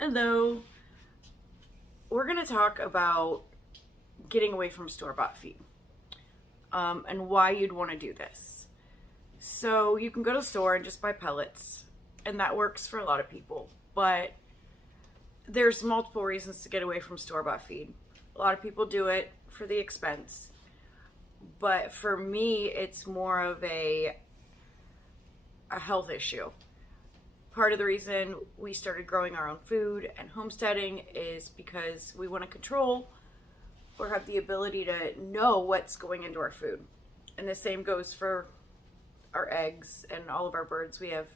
Hello. We're going to talk about getting away from store-bought feed and why you'd want to do this. So you can go to the store and just buy pellets, and that works for a lot of people, but there's multiple reasons to get away from store-bought feed. A lot of people do it for the expense, but for me, it's more of a health issue. Part of the reason we started growing our own food and homesteading is because we want to control or have the ability to know what's going into our food. And the same goes for our eggs and all of our birds. We have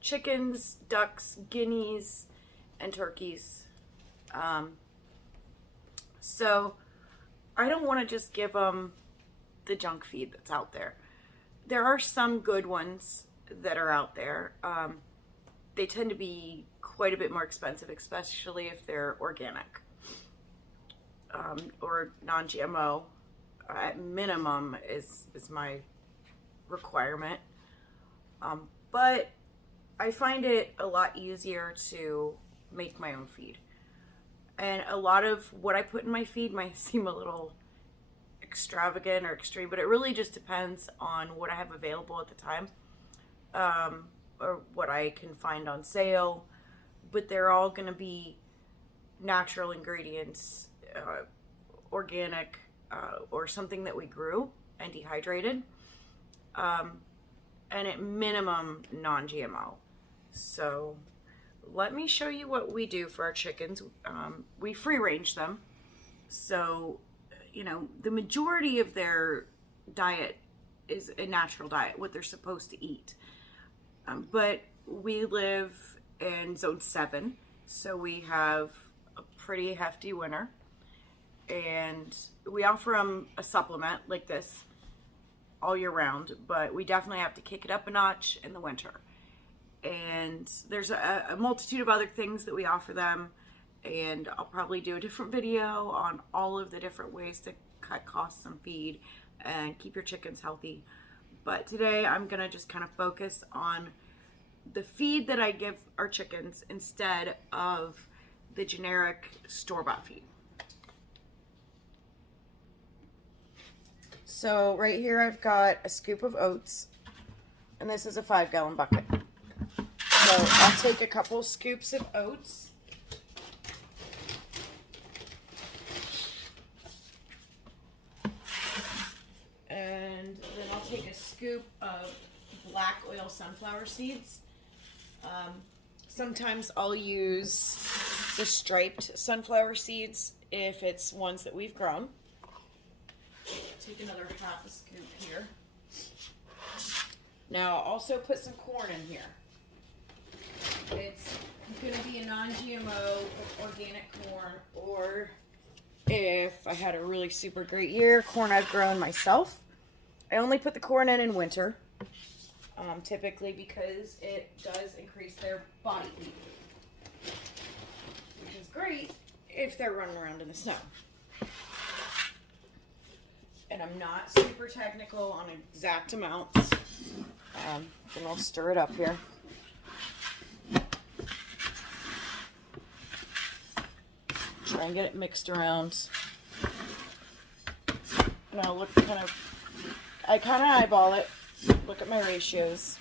chickens, ducks, guineas, and turkeys. So I don't want to just give them the junk feed that's out there. There are some good ones that are out there. They tend to be quite a bit more expensive, especially if they're organic or non-GMO. At minimum is my requirement. But I find it a lot easier to make my own feed. And a lot of what I put in my feed might seem a little extravagant or extreme, but it really just depends on what I have available at the time. Or what I can find on sale, but they're all going to be natural ingredients, organic, or something that we grew and dehydrated, and at minimum non-GMO. So let me show you what we do for our chickens. We free range them, so the majority of their diet is a natural diet, what they're supposed to eat. But we live in zone 7, so we have a pretty hefty winter, and we offer them a supplement like this all year round, but we definitely have to kick it up a notch in the winter. And there's a multitude of other things that we offer them, and I'll probably do a different video on all of the different ways to cut costs on feed and keep your chickens healthy. But today I'm going to just kind of focus on the feed that I give our chickens instead of the generic store-bought feed. So right here I've got a scoop of oats, and this is a 5-gallon bucket. So I'll take a couple scoops of oats. And then I'll take a scoop of black oil sunflower seeds. Sometimes I'll use the striped sunflower seeds if it's ones that we've grown. Take another half a scoop here. Now I'll also put some corn in here. It's going to be a non-GMO organic corn, or if I had a really super great year, corn I've grown myself. I only put the corn in winter, typically because it does increase their body heat, which is great if they're running around in the snow. And I'm not super technical on exact amounts. Then I'll stir it up here. Try and get it mixed around. And I'll look I kind of eyeball it, look at my ratios.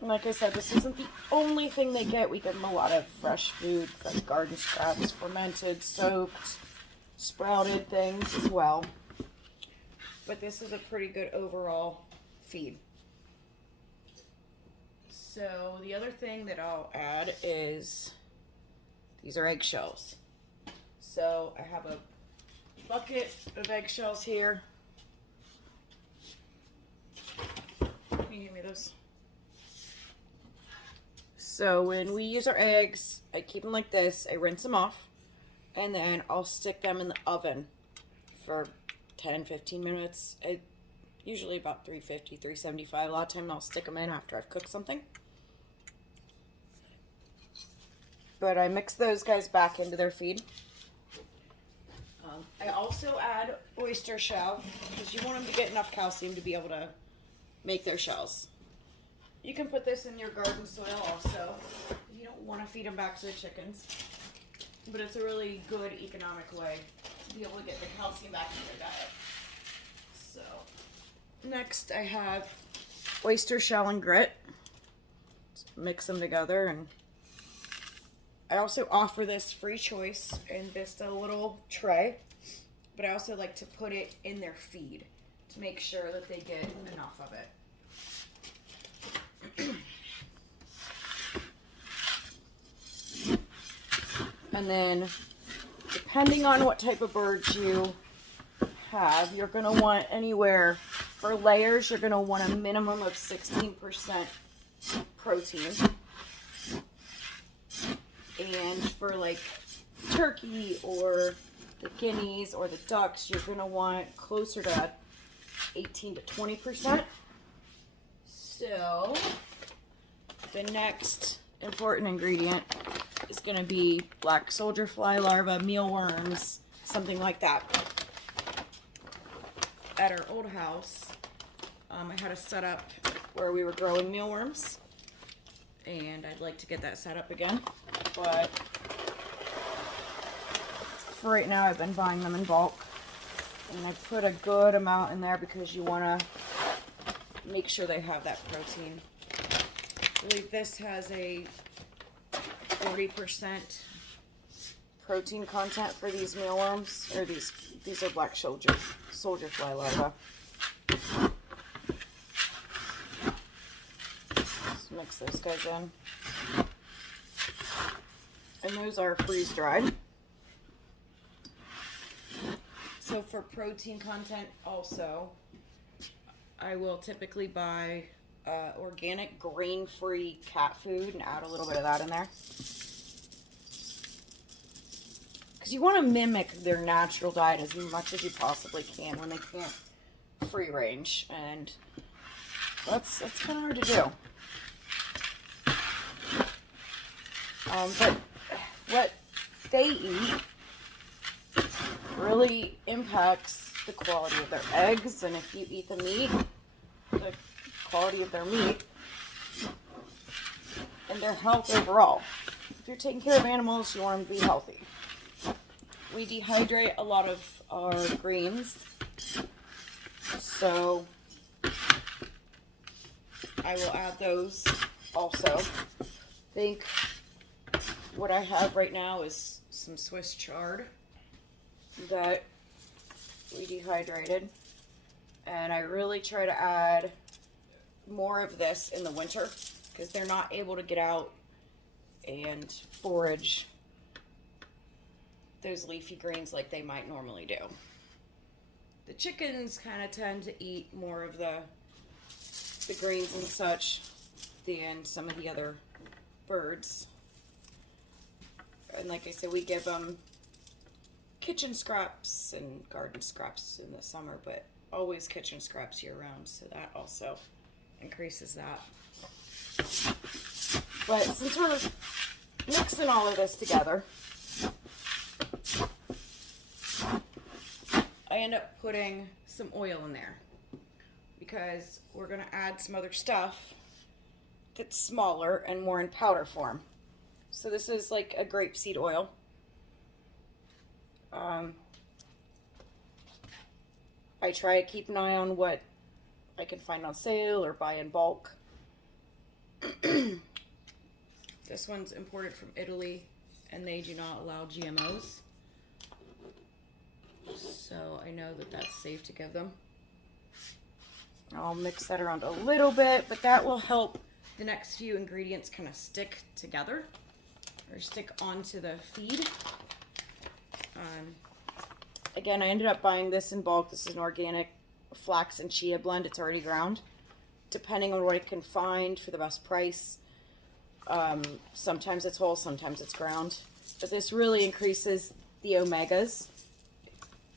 And like I said, this isn't the only thing they get. We give them a lot of fresh food, fresh garden scraps, fermented, soaked, sprouted things as well. But this is a pretty good overall feed. So the other thing that I'll add is, these are eggshells. So I have a bucket of eggshells here. Can you give me those? So when we use our eggs, I keep them like this. I rinse them off, and then I'll stick them in the oven for 10-15 minutes. Usually about 350, 375. A lot of time I'll stick them in after I've cooked something. But I mix those guys back into their feed. I also add oyster shell because you want them to get enough calcium to be able to make their shells. You can put this in your garden soil also. If you don't want to feed them back to the chickens, but it's a really good economic way to be able to get the calcium back in their diet. So next I have oyster shell and grit. Mix them together, and I also offer this free choice in just a little tray, but I also like to put it in their feed to make sure that they get enough of it. And then, depending on what type of birds you have, you're going to want anywhere, for layers, you're going to want a minimum of 16% protein. And for like turkey or the guineas or the ducks, you're going to want closer to 18 to 20%. So the next important ingredient is going to be black soldier fly larvae, mealworms, something like that. At our old house, I had a setup where we were growing mealworms, and I'd like to get that set up again, but for right now I've been buying them in bulk, and I put a good amount in there because you want to make sure they have that protein. I believe this has a 40% protein content for these mealworms, or these are black soldier fly larvae. Let's mix those guys in. And those are freeze dried. So for protein content also, I will typically buy organic grain-free cat food and add a little bit of that in there. Because you want to mimic their natural diet as much as you possibly can when they can't free range, and that's kind of hard to do. But what they eat really impacts the quality of their eggs, and if you eat the meat, the quality of their meat, and their health overall. If you're taking care of animals, you want them to be healthy. We dehydrate a lot of our greens, so I will add those also. I think what I have right now is some Swiss chard that we dehydrated, and I really try to add more of this in the winter because they're not able to get out and forage those leafy greens like they might normally do. The chickens kind of tend to eat more of the greens and such than some of the other birds. And like I said, we give them kitchen scraps and garden scraps in the summer, but always kitchen scraps year round, so that also increases that. But since we're mixing all of this together, I end up putting some oil in there because we're going to add some other stuff that's smaller and more in powder form. So this is like a grapeseed oil. I try to keep an eye on what I can find on sale or buy in bulk. This one's imported from Italy, and they do not allow GMOs. So I know that that's safe to give them. I'll mix that around a little bit, but that will help the next few ingredients kind of stick together or stick onto the feed. Again, I ended up buying this in bulk. This is an organic flax and chia blend. It's already ground. Depending on what I can find for the best price. Sometimes it's whole, sometimes it's ground. But this really increases the omegas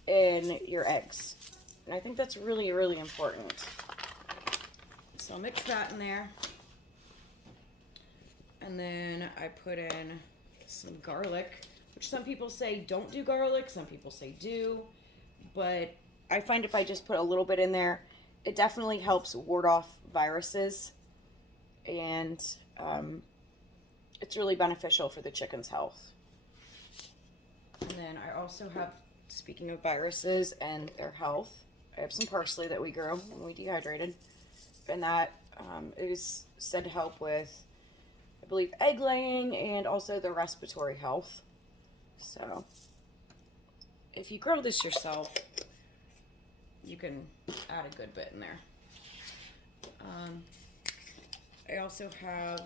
in your eggs. And I think that's really, really important. So I'll mix that in there. And then I put in some garlic, which some people say don't do garlic, some people say do. But I find if I just put a little bit in there, it definitely helps ward off viruses. And it's really beneficial for the chicken's health. And then I also have, speaking of viruses and their health, I have some parsley that we grew when we dehydrated. And that is said to help with, I believe, egg laying and also the respiratory health. So if you grow this yourself, you can add a good bit in there. I also have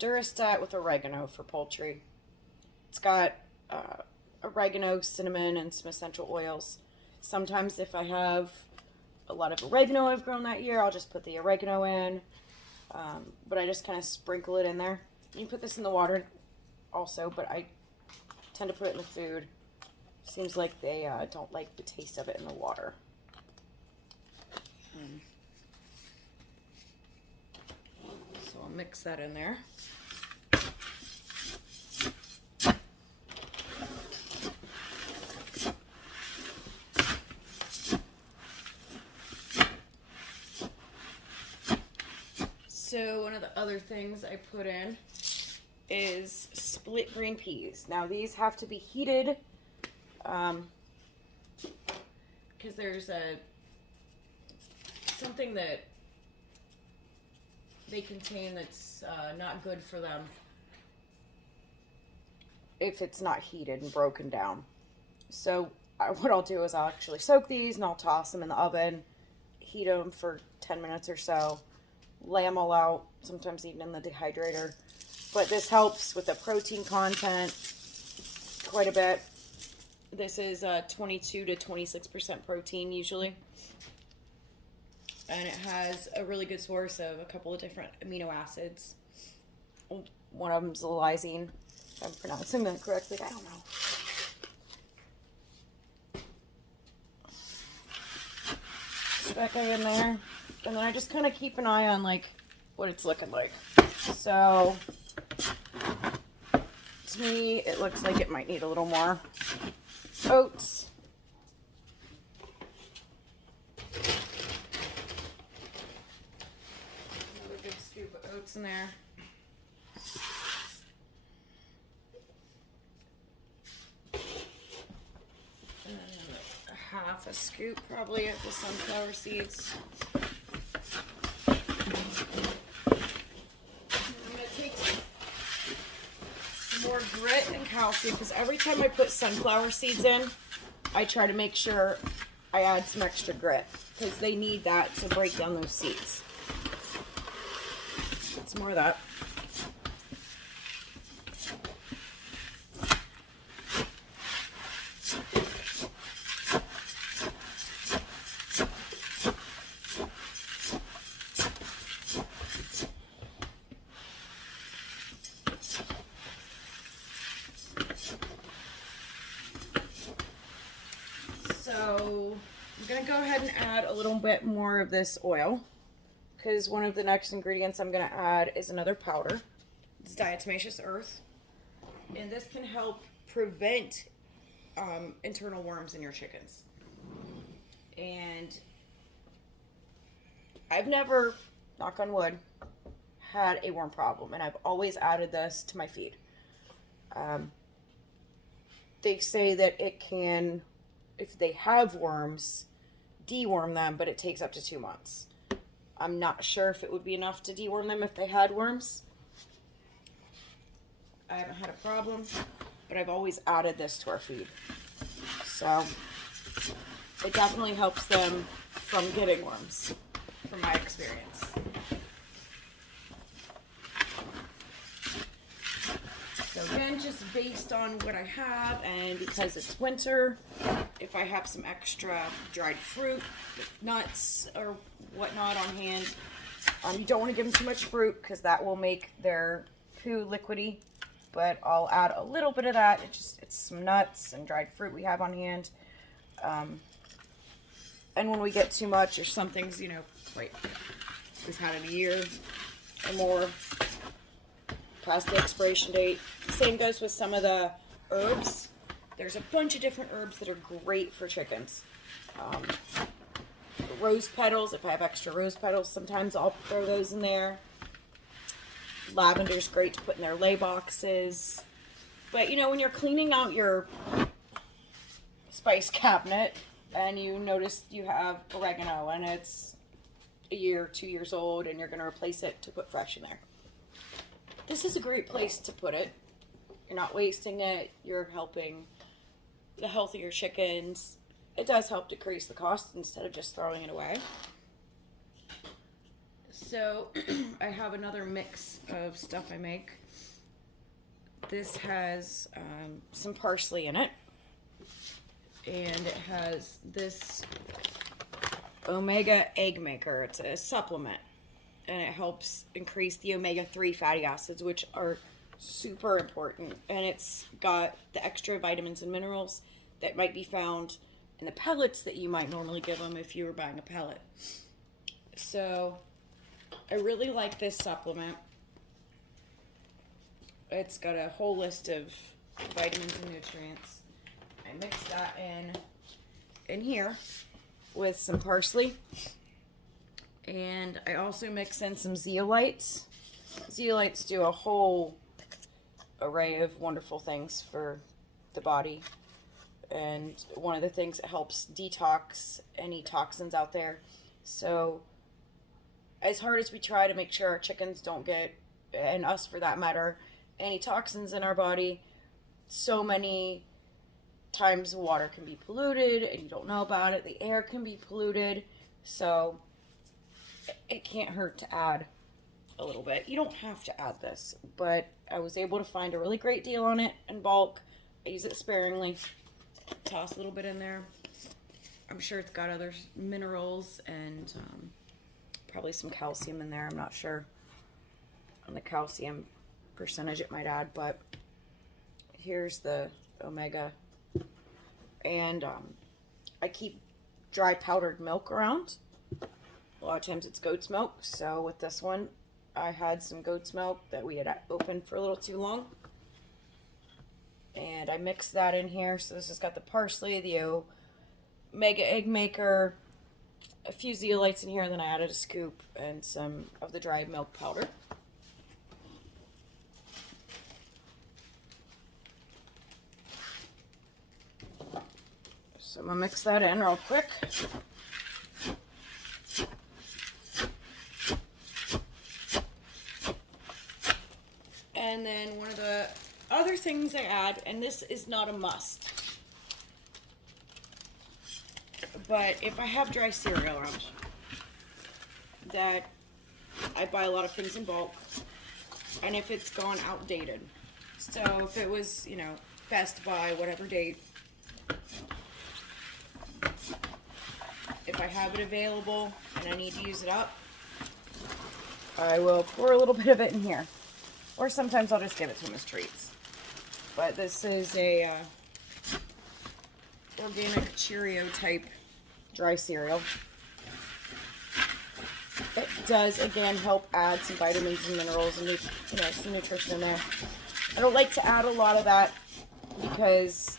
Durastat with oregano for poultry. It's got oregano, cinnamon, and some essential oils. Sometimes if I have a lot of oregano I've grown that year, I'll just put the oregano in. But I just kind of sprinkle it in there. You can put this in the water also, but I tend to put it in the food. Seems like they don't like the taste of it in the water. So I'll mix that in there. So one of the other things I put in is split green peas. Now these have to be heated because there's something that they contain that's not good for them if it's not heated and broken down. So what I'll do is I'll actually soak these and I'll toss them in the oven, heat them for 10 minutes or so, lay them all out, sometimes even in the dehydrator. But this helps with the protein content quite a bit. This is 22 to 26% protein usually. And it has a really good source of a couple of different amino acids. One of them is lysine, if I'm pronouncing that correctly. I don't know. Put that guy in there. And then I just kind of keep an eye on like what it's looking like. So to me, it looks like it might need a little more oats. Another big scoop of oats in there. And a half a scoop probably of the sunflower seeds. More grit and calcium, because every time I put sunflower seeds in, I try to make sure I add some extra grit, because they need that to break down those seeds. Some more of that. So I'm going to go ahead and add a little bit more of this oil, because one of the next ingredients I'm going to add is another powder. It's diatomaceous earth, and this can help prevent internal worms in your chickens. And I've never, knock on wood, had a worm problem, and I've always added this to my feed. They say that it can, if they have worms, deworm them, but it takes up to 2 months. I'm not sure if it would be enough to deworm them if they had worms. I haven't had a problem, but I've always added this to our feed. So it definitely helps them from getting worms, from my experience. So again, just based on what I have, and because it's winter, if I have some extra dried fruit, nuts, or whatnot on hand, you don't want to give them too much fruit because that will make their poo liquidy. But I'll add a little bit of that. It's some nuts and dried fruit we have on hand. And when we get too much, or some things, you know, like we've had in a year or more, past the expiration date. Same goes with some of the herbs. There's a bunch of different herbs that are great for chickens. Rose petals, if I have extra rose petals, sometimes I'll throw those in there. Lavender's great to put in their lay boxes. But you know, when you're cleaning out your spice cabinet and you notice you have oregano and it's a year, 2 years old, and you're going to replace it to put fresh in there, this is a great place to put it. You're not wasting it. You're helping the healthier chickens. It does help decrease the cost instead of just throwing it away. So I have another mix of stuff I make. This has some parsley in it, and it has this omega egg maker. It's a supplement, and it helps increase the omega-3 fatty acids, which are super important, and it's got the extra vitamins and minerals that might be found in the pellets that you might normally give them if you were buying a pellet. So I really like this supplement. It's got a whole list of vitamins and nutrients. I mix that in here with some parsley, and I also mix in some zeolites. Zeolites do a whole array of wonderful things for the body, and one of the things that helps detox any toxins out there. So as hard as we try to make sure our chickens don't get, and us for that matter, any toxins in our body, so many times water can be polluted and you don't know about it. The air can be polluted, so it can't hurt to add a little bit. You don't have to add this, but I was able to find a really great deal on it in bulk. I use it sparingly. Toss a little bit in there. I'm sure it's got other minerals and probably some calcium in there. I'm not sure on the calcium percentage it might add, but here's the omega. And I keep dry powdered milk around. A lot of times it's goat's milk, so with this one I had some goat's milk that we had opened for a little too long, and I mixed that in here. So this has got the parsley, the omega egg maker, a few zeolites in here, and then I added a scoop and some of the dried milk powder. So I'm going to mix that in real quick. And then one of the other things I add, and this is not a must, but if I have dry cereal around, that I buy a lot of things in bulk, and if it's gone outdated, so if it was, you know, Best Buy, whatever date, if I have it available and I need to use it up, I will pour a little bit of it in here. Or sometimes I'll just give it to him as treats. But this is a organic Cheerio type dry cereal. It does, again, help add some vitamins and minerals and some nutrition in there. I don't like to add a lot of that because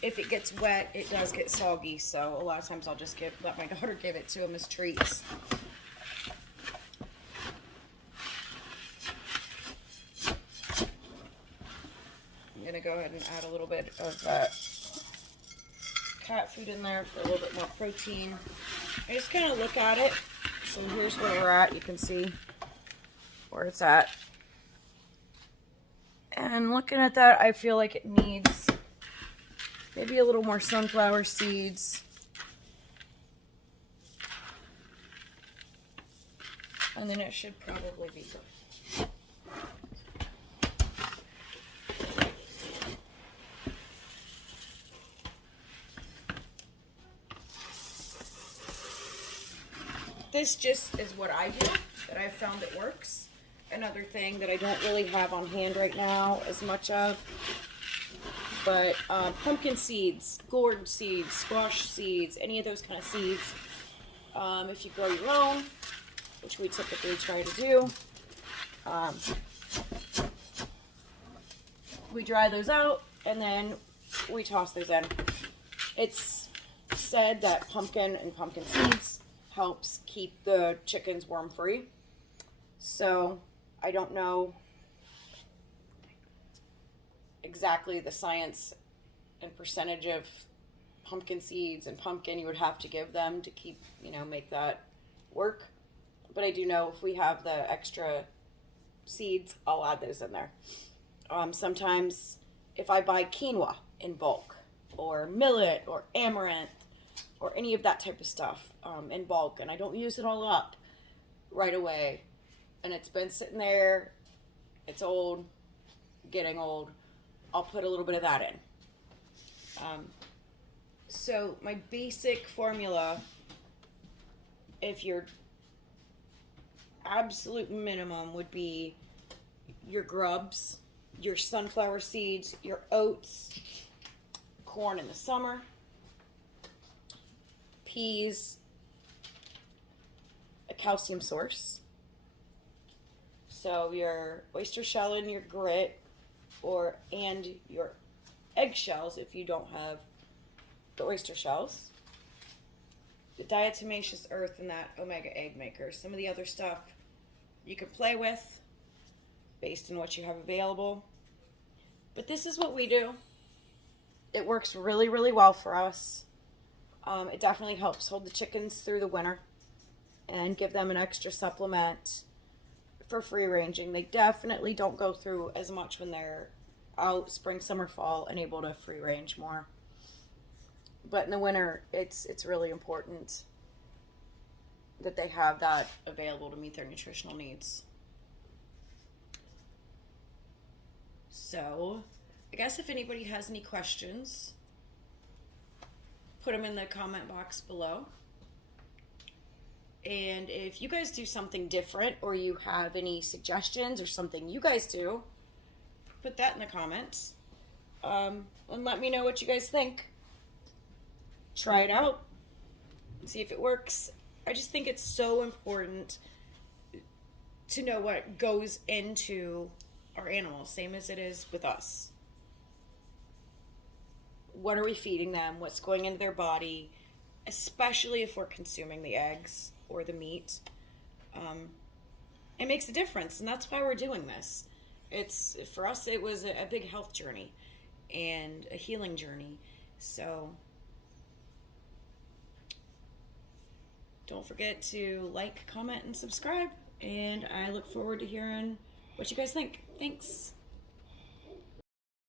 if it gets wet, it does get soggy. So a lot of times I'll just let my daughter give it to him as treats. I'm going to go ahead and add a little bit of cat food in there for a little bit more protein. I just kind of look at it. So here's where we're at. You can see where it's at. And looking at that, I feel like it needs maybe a little more sunflower seeds. And then it should probably be good. This just is what I do, that I've found it works. Another thing that I don't really have on hand right now as much of, but pumpkin seeds, gourd seeds, squash seeds, any of those kind of seeds. If you grow your own, which we typically try to do, we dry those out and then we toss those in. It's said that pumpkin and pumpkin seeds helps keep the chickens worm free. So I don't know exactly the science and percentage of pumpkin seeds and pumpkin you would have to give them to keep, make that work. But I do know if we have the extra seeds, I'll add those in there. Sometimes if I buy quinoa in bulk, or millet, or amaranth, or any of that type of stuff in bulk, and I don't use it all up right away, and it's been sitting there, it's old, getting old, I'll put a little bit of that in. So my basic formula, if your absolute minimum would be your grubs, your sunflower seeds, your oats, corn in the summer, peas, a calcium source. So your oyster shell and your grit, and your eggshells if you don't have the oyster shells. The diatomaceous earth and that omega egg maker. Some of the other stuff you can play with based on what you have available. But this is what we do. It works really, really well for us. It definitely helps hold the chickens through the winter and give them an extra supplement for free ranging. They definitely don't go through as much when they're out spring, summer, fall and able to free range more. But in the winter, it's really important that they have that available to meet their nutritional needs. So, I guess if anybody has any questions, put them in the comment box below. And if you guys do something different, or you have any suggestions or something you guys do, put that in the comments. And let me know what you guys think. Try it out. See if it works. I just think it's so important to know what goes into our animals, same as it is with us. What are we feeding them? What's going into their body? Especially if we're consuming the eggs or the meat. It makes a difference, and that's why we're doing this. For us, it was a big health journey and a healing journey. So don't forget to like, comment, and subscribe. And I look forward to hearing what you guys think. Thanks.